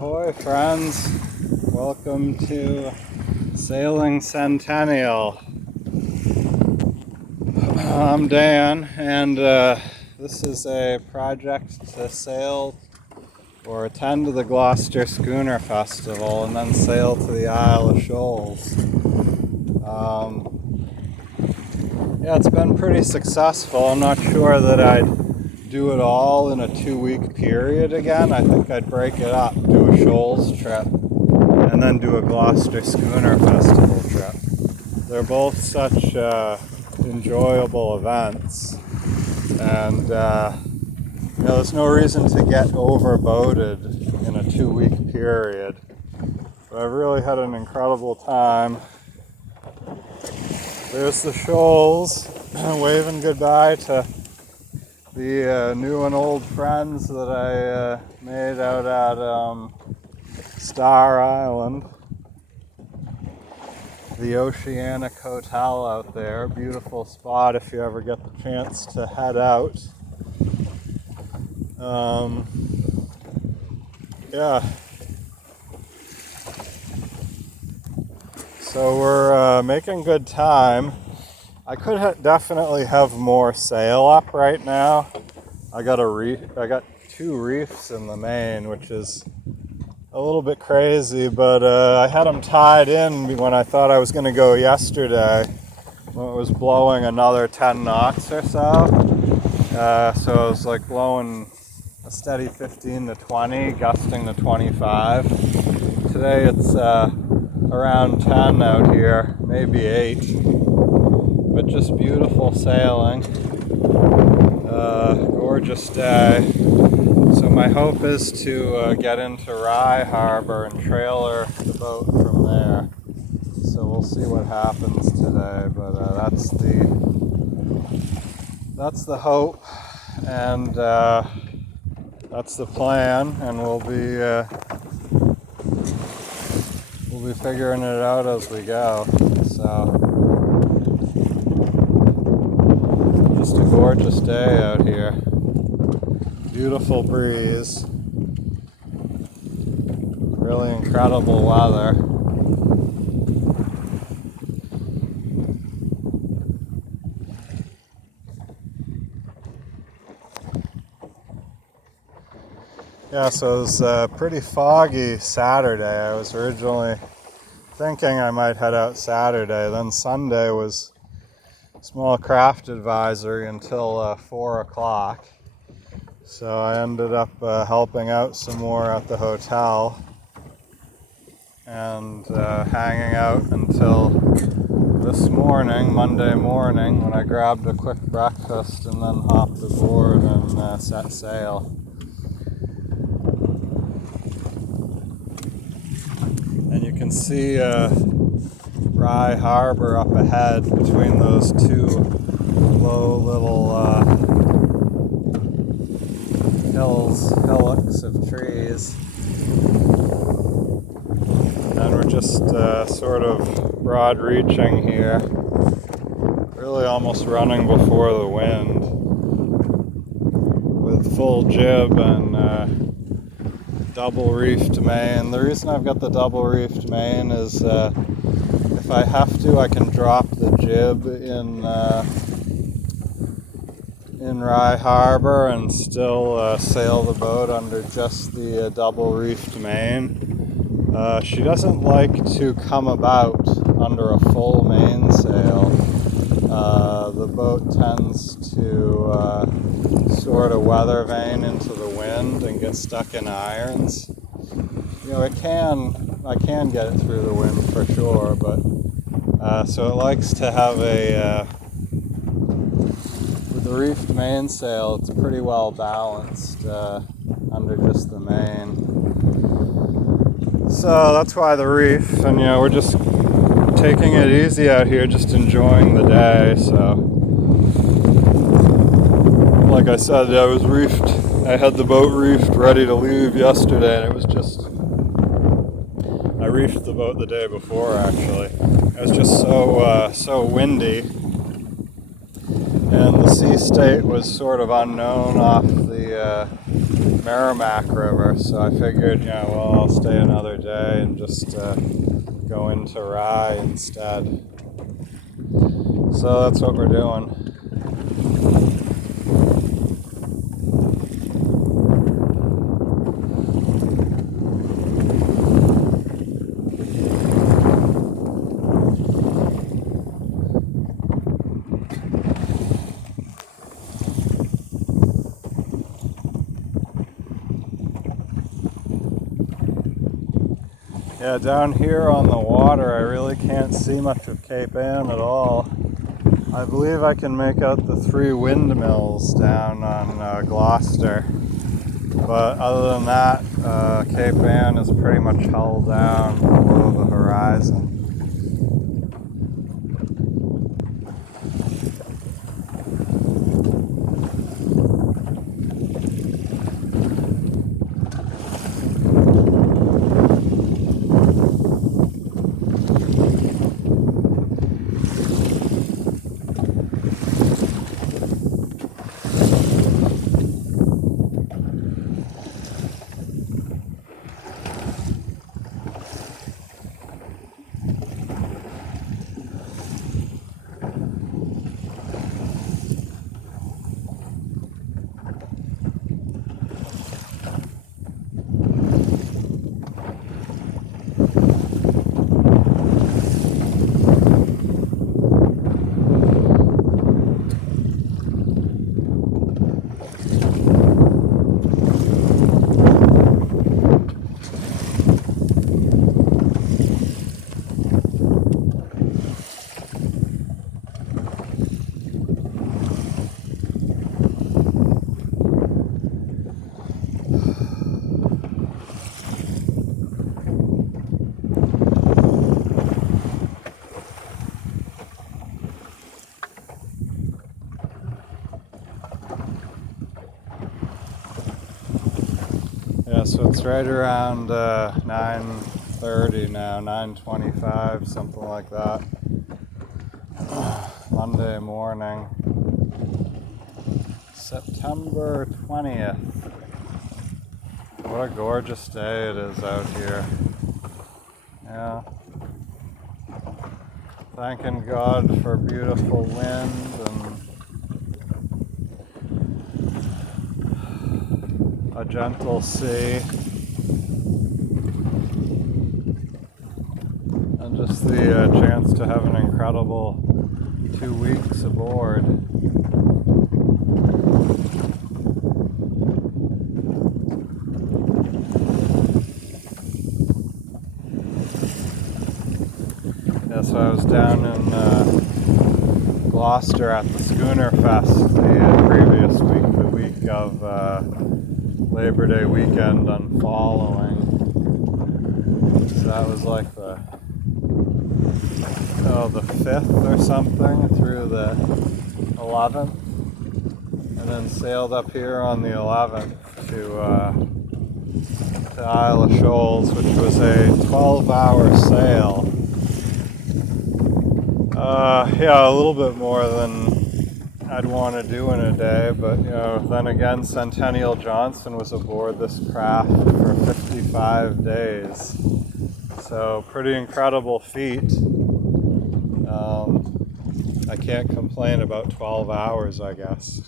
Ahoy friends, welcome to Sailing Centennial. I'm Dan, and this is a project to sail or attend the Gloucester Schooner Festival and then sail to the Isle of Shoals. Yeah, it's been pretty successful. I'm not sure that I'd do it all in a 2-week period again. I think I'd break it up, do a Shoals trip, and then do a Gloucester Schooner Festival trip. They're both such enjoyable events, and there's no reason to get overboated in a 2-week period. But I've really had an incredible time. There's the Shoals, waving goodbye to the new and old friends that I made out at Star Island. The Oceanic Hotel out there, beautiful spot if you ever get the chance to head out. Yeah. So we're making good time. I could definitely have more sail up right now. I got 2 reefs in the main, which is a little bit crazy, but I had them tied in when I thought I was going to go yesterday, when it was blowing another 10 knots or so. So it was like blowing a steady 15 to 20, gusting to 25. Today it's around 10 out here, maybe 8, but just beautiful sailing. Gorgeous day. So my hope is to get into Rye Harbor and trailer the boat from there. So we'll see what happens today, but that's the hope, and that's the plan, and we'll be figuring it out as we go. So just a gorgeous day out here. Beautiful breeze. Really incredible weather. Yeah, so it was pretty foggy Saturday. I was originally thinking I might head out Saturday. Then Sunday was small craft advisory until 4 o'clock. So I ended up helping out some more at the hotel and hanging out until this morning, Monday morning, when I grabbed a quick breakfast and then hopped aboard and set sail. And you can see Rye Harbor up ahead between those 2 low little hillocks of trees. And we're just sort of broad reaching here, really almost running before the wind with full jib and double reefed main. The reason I've got the double reefed main is if I have to, I can drop the jib in Rye Harbor and still sail the boat under just the double reefed main. She doesn't like to come about under a full mainsail. The boat tends to sort of weather vane into the wind and get stuck in irons. You know, I can get it through the wind for sure, but so it likes to have with the reefed mainsail, it's pretty well balanced under just the main. So that's why the reef, and we're just taking it easy out here, just enjoying the day. So like I said, I had the boat reefed ready to leave yesterday, and it was just, I reefed the boat the day before actually. It was just so windy, and the sea state was sort of unknown off the Merrimack River, so I figured, I'll stay another day and just go into Rye instead. So that's what we're doing. Yeah, down here on the water, I really can't see much of Cape Ann at all. I believe I can make out the 3 windmills down on Gloucester. But other than that, Cape Ann is pretty much held down below the horizon. Yeah, so it's right around 9:30 now, 9:25, something like that. Monday morning, September 20th. What a gorgeous day it is out here. Yeah. Thanking God for beautiful wind and a gentle sea, and just the chance to have an incredible 2 weeks aboard. Yeah, so I was down in Gloucester at the Schooner Fest the previous week, the week of Labor Day weekend unfollowing. So that was like the 5th or something through the 11th, and then sailed up here on the 11th to Isle of Shoals, which was a 12-hour sail. Yeah, a little bit more than I'd want to do in a day, but then again, Centennial Johnson was aboard this craft for 55 days. So pretty incredible feat. I can't complain about 12 hours, I guess.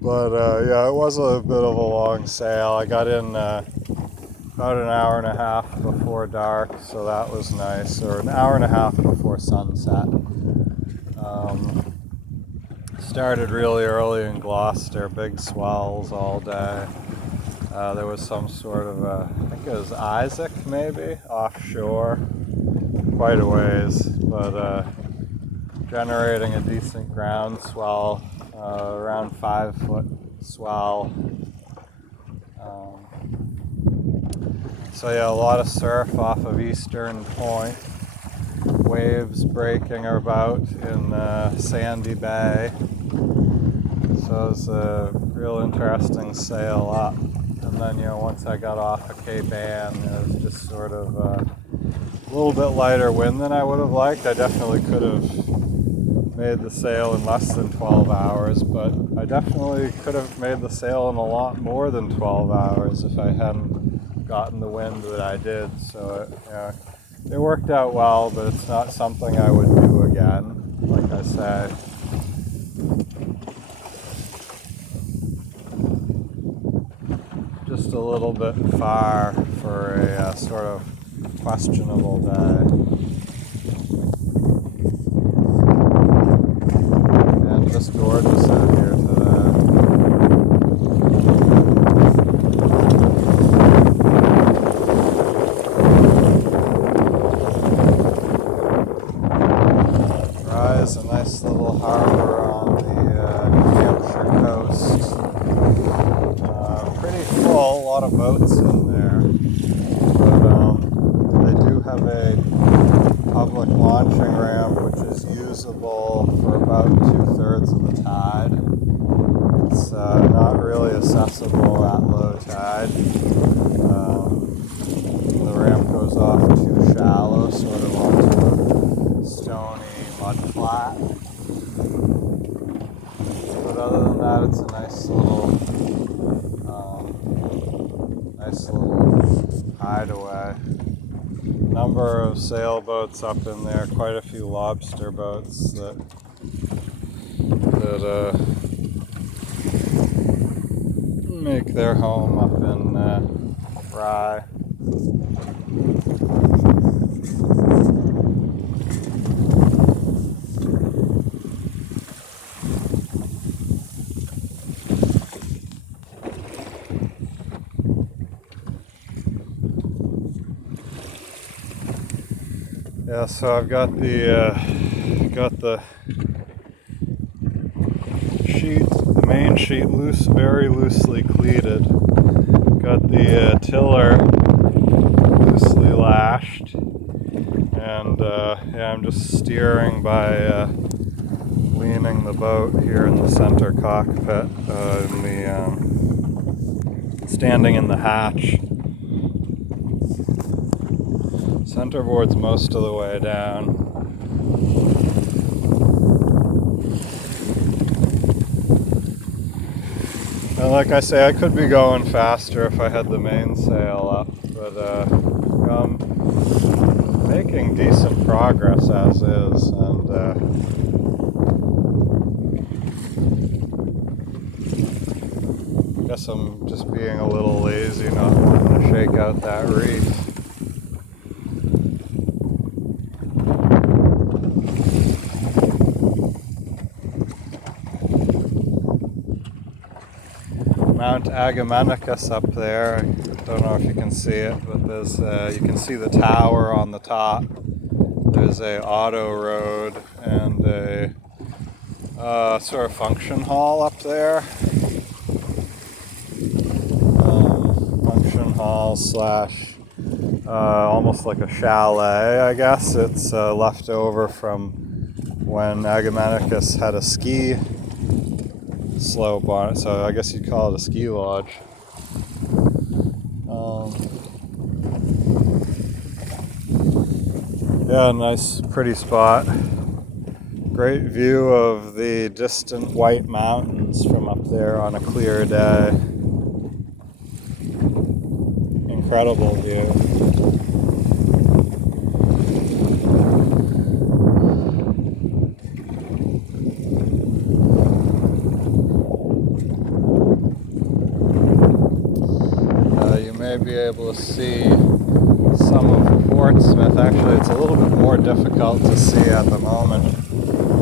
But yeah, it was a bit of a long sail. I got in about an hour and a half before dark, so that was nice, or an hour and a half before sunset. Started really early in Gloucester, big swells all day. There was some sort of I think it was Isaac maybe, offshore, quite a ways, but generating a decent ground swell, around 5-foot swell. So yeah, a lot of surf off of Eastern Point. Waves breaking about in Sandy Bay. So it was a real interesting sail up. And then, once I got off of Cape Ann, it was just sort of a little bit lighter wind than I would have liked. I definitely could have made the sail in less than 12 hours, but I definitely could have made the sail in a lot more than 12 hours if I hadn't gotten the wind that I did. So it worked out well, but it's not something I would do again, like I say. Just a little bit far for a sort of questionable day. And just gorgeous out here today. Rye is a nice little harbor on the New Hampshire coast. Pretty full, a lot of boats in there, but they do have a public launching ramp which is usable for about 2/3 of the tide. It's not really accessible at low tide. The ramp goes off too shallow, sort of onto a stony mud flat. But other than that, it's a nice little hideaway. Number of sailboats up in there, quite a few lobster boats that make their home up in Rye. Yeah, so I've got the sheet, the main sheet very loosely cleated. Got the tiller loosely lashed, and I'm just steering by leaning the boat here in the center cockpit, standing in the hatch. Centerboard's most of the way down. And like I say, I could be going faster if I had the mainsail up, but I'm making decent progress as is, and I guess I'm just being a little lazy, not wanting to shake out that reef. Mount Agamenicus up there. I don't know if you can see it, but there's you can see the tower on the top. There's a auto road and a sort of function hall up there. Function hall slash almost like a chalet, I guess. It's left over from when Agamenicus had a ski slope on it, so I guess you'd call it a ski lodge. Yeah, nice, pretty spot. Great view of the distant white mountains from up there on a clear day. Incredible view. Be able to see some of Portsmouth. Actually, it's a little bit more difficult to see at the moment.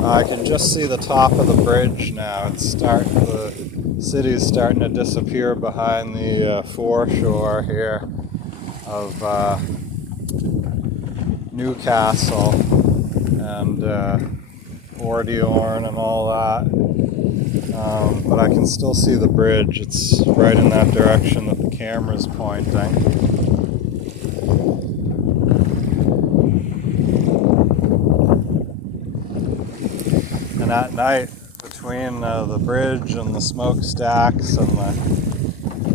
I can just see the top of the bridge now. The city's starting to disappear behind the foreshore here of Newcastle and Ordeorn and all that. But I can still see the bridge. It's right in that direction that the camera's pointing. And at night, between the bridge and the smokestacks and the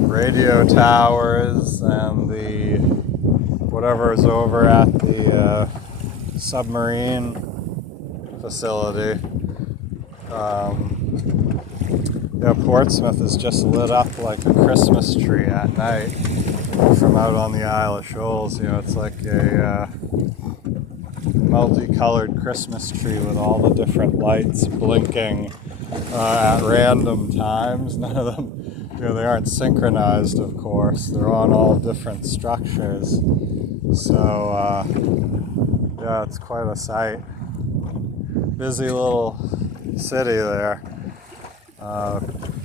radio towers and the whatever is over at the submarine facility, Yeah, Portsmouth is just lit up like a Christmas tree at night from out on the Isle of Shoals. You know, it's like a multicolored Christmas tree with all the different lights blinking at random times. None of them, you know, they aren't synchronized, of course. They're on all different structures. So, yeah, it's quite a sight. Busy little city there.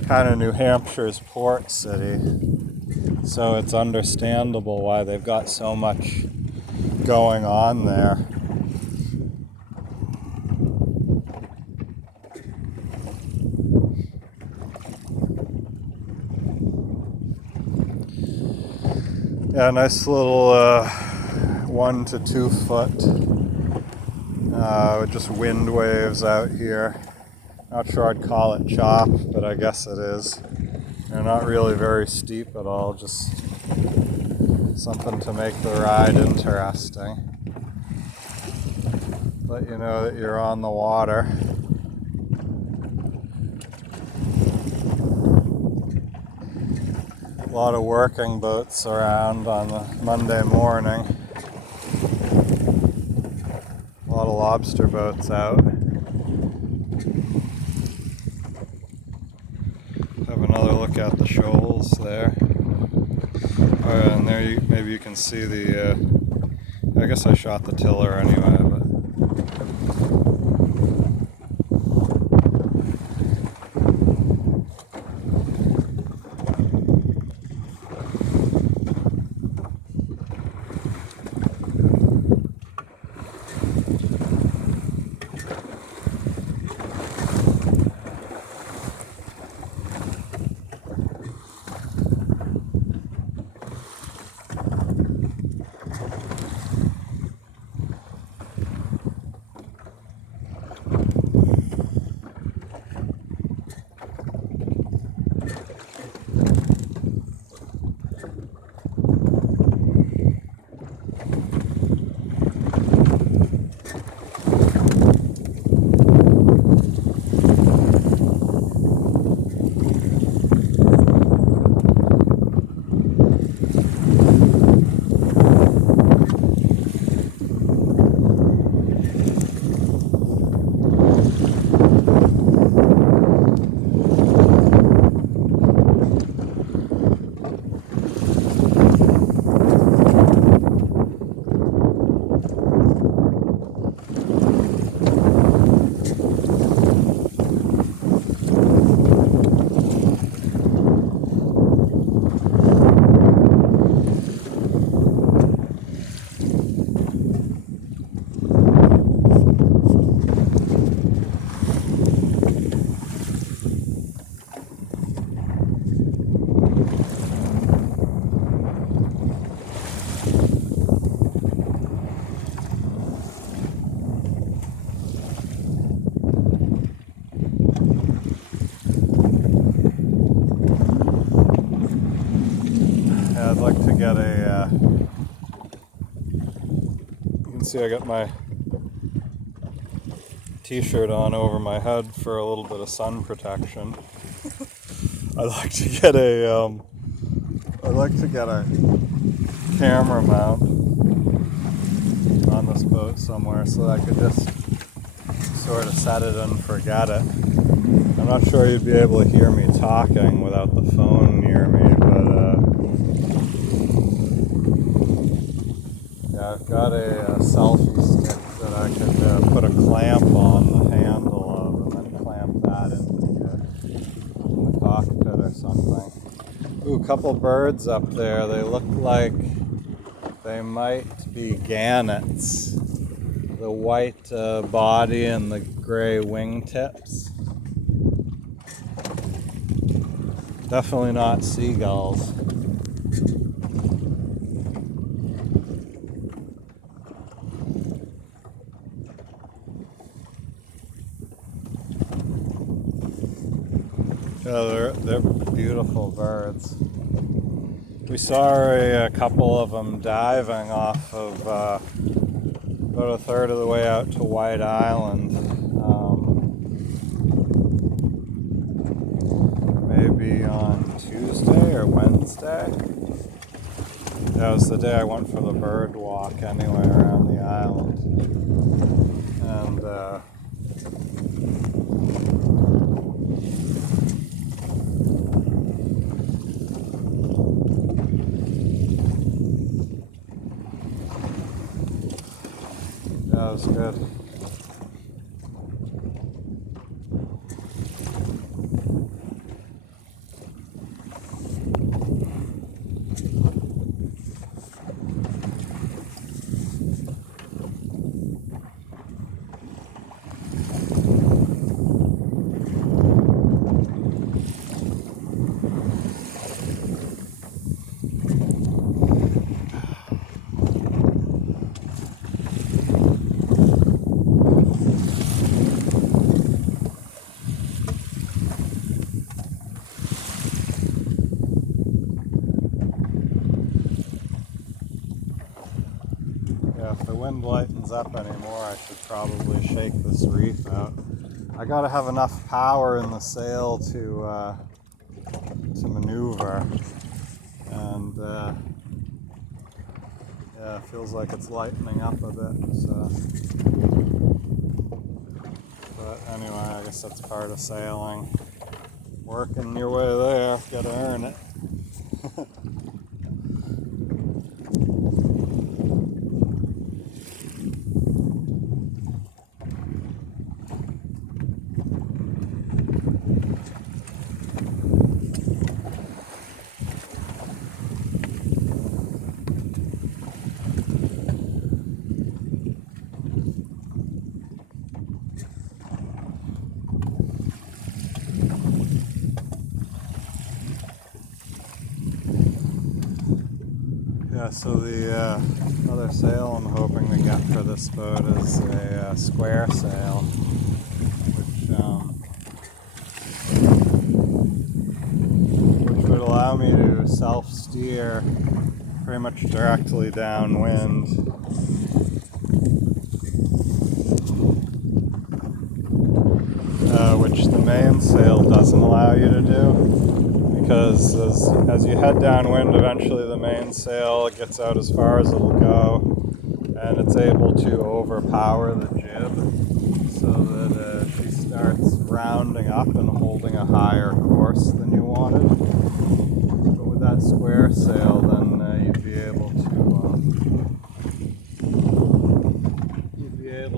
Kind of New Hampshire's port city. So it's understandable why they've got so much going on there. Yeah, nice little 1 to 2 foot just wind waves out here. Not sure I'd call it chop, but I guess it is. They're not really very steep at all, just something to make the ride interesting. Let you know that you're on the water. A lot of working boats around on the Monday morning. A lot of lobster boats out. Have another look at the shoals there. Oh, yeah, and there maybe you can see the, I guess I shot the tiller anyway, but I'd like to get a, you can see I got my t-shirt on over my head for a little bit of sun protection. I'd like to get a camera mount on this boat somewhere so that I could just sort of set it and forget it. I'm not sure you'd be able to hear me talking without the phone near me, but yeah, I've got a selfie stick that I could put a clamp on the handle of and then clamp that in the cockpit or something. Ooh, a couple birds up there. They look like they might be gannets. The white body and the gray wingtips. Definitely not seagulls. Yeah, they're beautiful birds. We saw a couple of them diving off of about a third of the way out to White Island. Tuesday or Wednesday. That was the day I went for the bird walk anyway around the island. And that was good. Yeah, if the wind lightens up anymore, I should probably shake this reef out. I gotta have enough power in the sail to maneuver, and yeah, it feels like it's lightening up a bit. So, but anyway, I guess that's part of sailing. Working your way there, gotta earn it. Yeah, so the other sail I'm hoping to get for this boat is a square sail, which would allow me to self-steer pretty much directly downwind. Which the mainsail doesn't allow you to do, because as you head downwind, eventually the mainsail gets out as far as it'll go, and it's able to overpower the jib so that she starts rounding up and holding a higher course than you wanted. But with that square sail, then you'd be able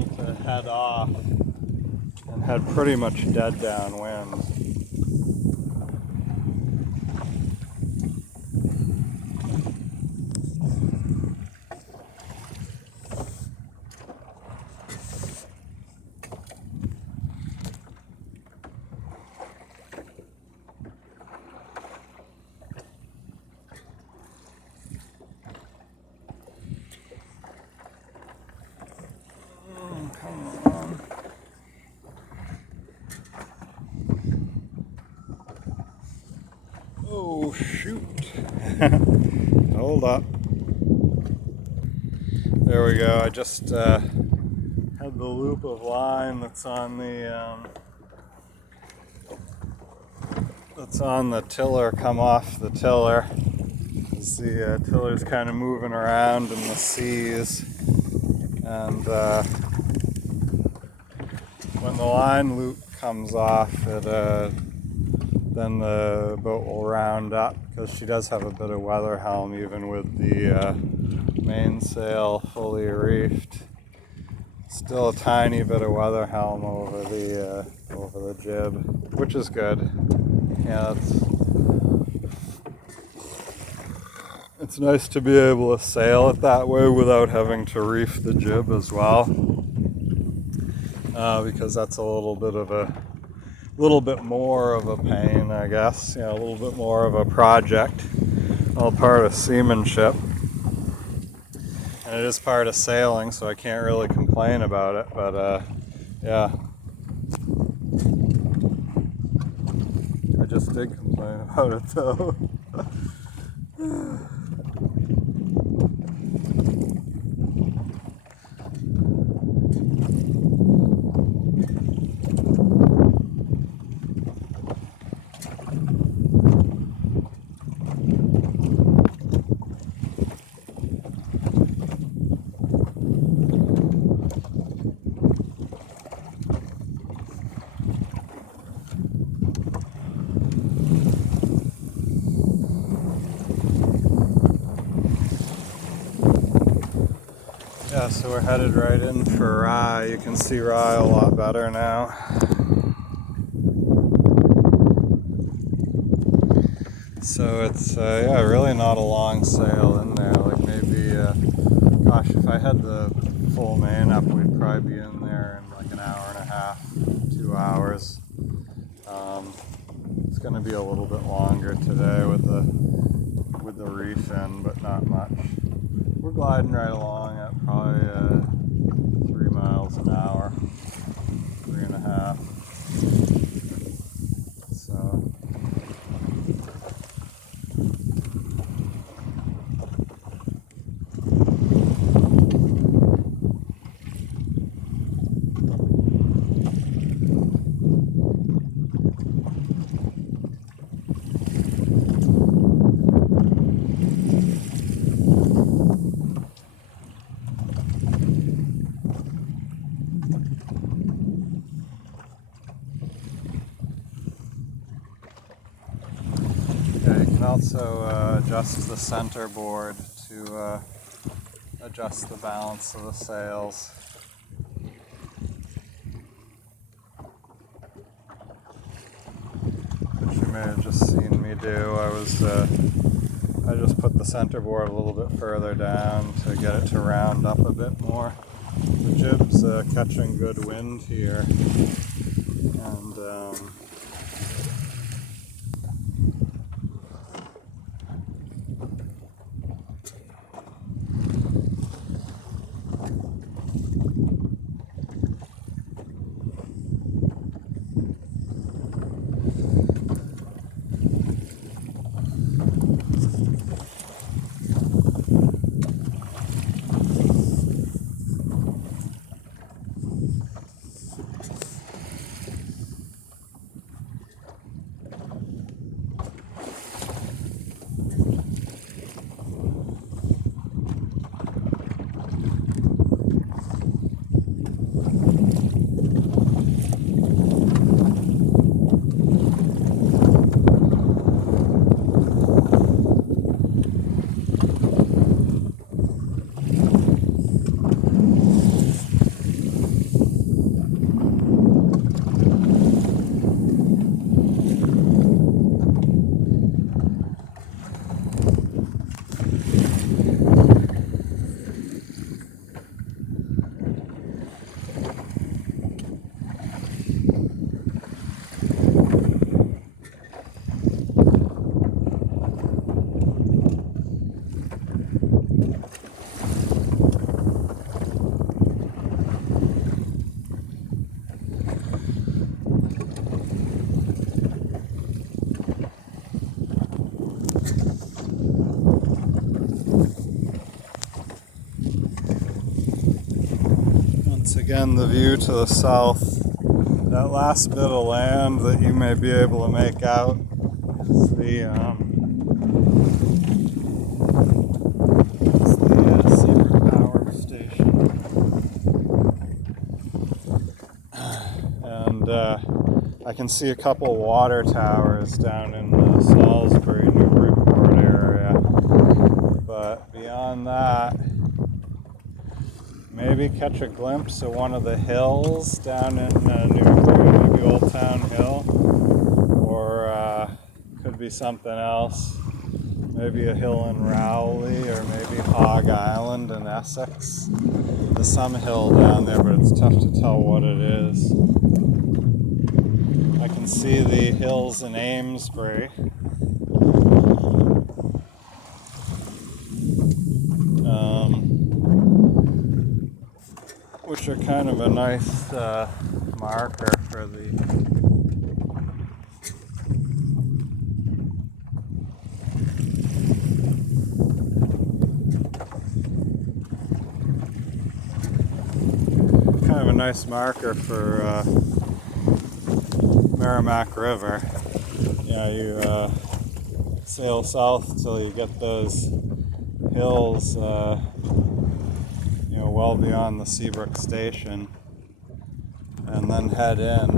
to head off and head pretty much dead downwind. Come on. Oh, shoot. Hold up. There we go. I just had the loop of line that's on the tiller come off the tiller. As the tiller's kind of moving around in the seas, and when the line loop comes off, then the boat will round up, because she does have a bit of weather helm even with the mainsail fully reefed. Still a tiny bit of weather helm over the jib, which is good. Yeah, it's nice to be able to sail it that way without having to reef the jib as well, because that's a little bit more of a pain, I guess. A little bit more of a project. All part of seamanship, and it is part of sailing, so I can't really complain about it. But yeah, I just did complain about it though. Yeah, so we're headed right in for Rye. You can see Rye a lot better now. So it's, yeah, really not a long sail in there. Like maybe, gosh, if I had the full main up, we'd probably be in there in like an hour and a half, 2 hours. It's going to be a little bit longer today with the reef in, but not much. We're gliding right along at probably 3 miles an hour, 3.5. So. Yeah, you can also adjust the center board to adjust the balance of the sails. Which you may have just seen me do. I just put the center board a little bit further down to get it to round up a bit more. The jib's catching good wind here, and once again the view to the south. That last bit of land that you may be able to make out is the Seamanship power station, and I can see a couple water towers down in the Salisbury, Newburyport area, but beyond that, maybe catch a glimpse of one of the hills down in Newbury, maybe Old Town Hill, or could be something else. Maybe a hill in Rowley, or maybe Hog Island in Essex. There's some hill down there, but it's tough to tell what it is. I can see the hills in Amesbury. Which are kind of a nice marker for the Merrimack River. Yeah, you sail south till you get those hills, well beyond the Seabrook station, and then head in,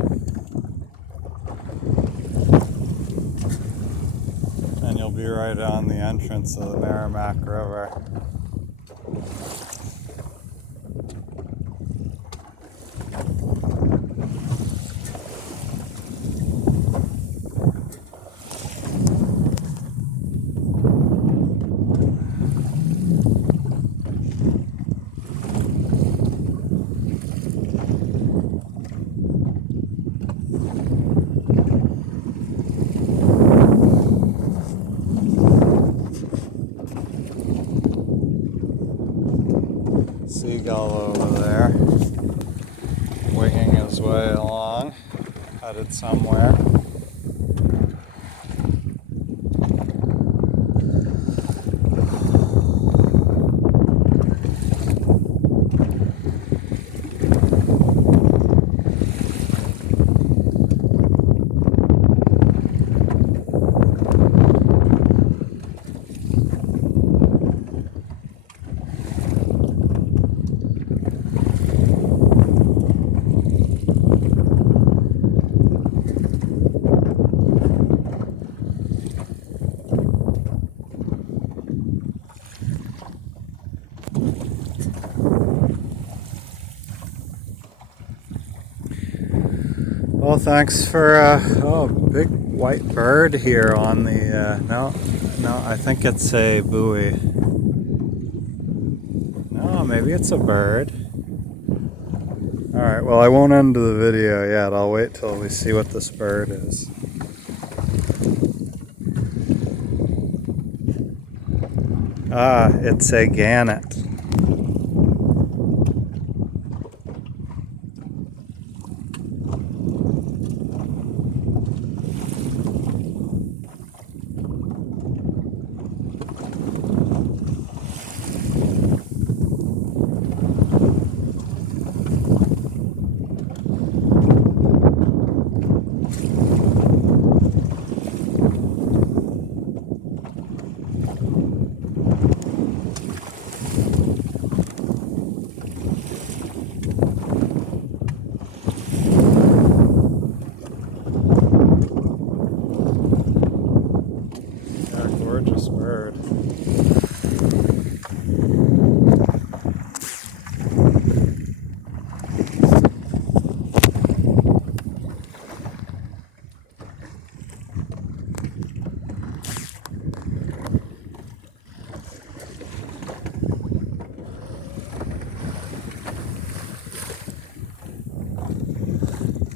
and you'll be right on the entrance of the Merrimack River. seagull over there, winging his way along, headed somewhere. Well, thanks for, oh, big white bird here on the, no, I think it's a buoy. No, maybe it's a bird. Alright, well, I won't end the video yet. I'll wait till we see what this bird is. Ah, it's a gannet. Gorgeous bird.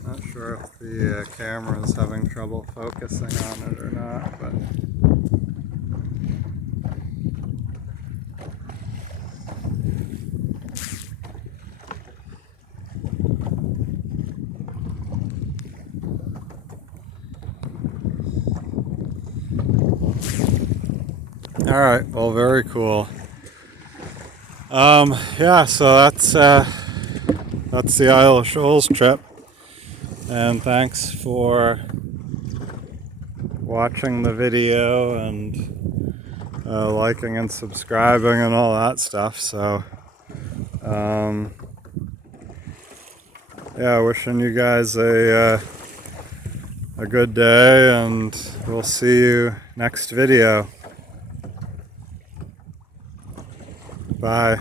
Not sure if the camera is having trouble focusing on it or not, but alright, well, very cool. Yeah, so that's the Isle of Shoals trip, and thanks for watching the video and liking and subscribing and all that stuff. So yeah, wishing you guys a good day, and we'll see you next video. Bye.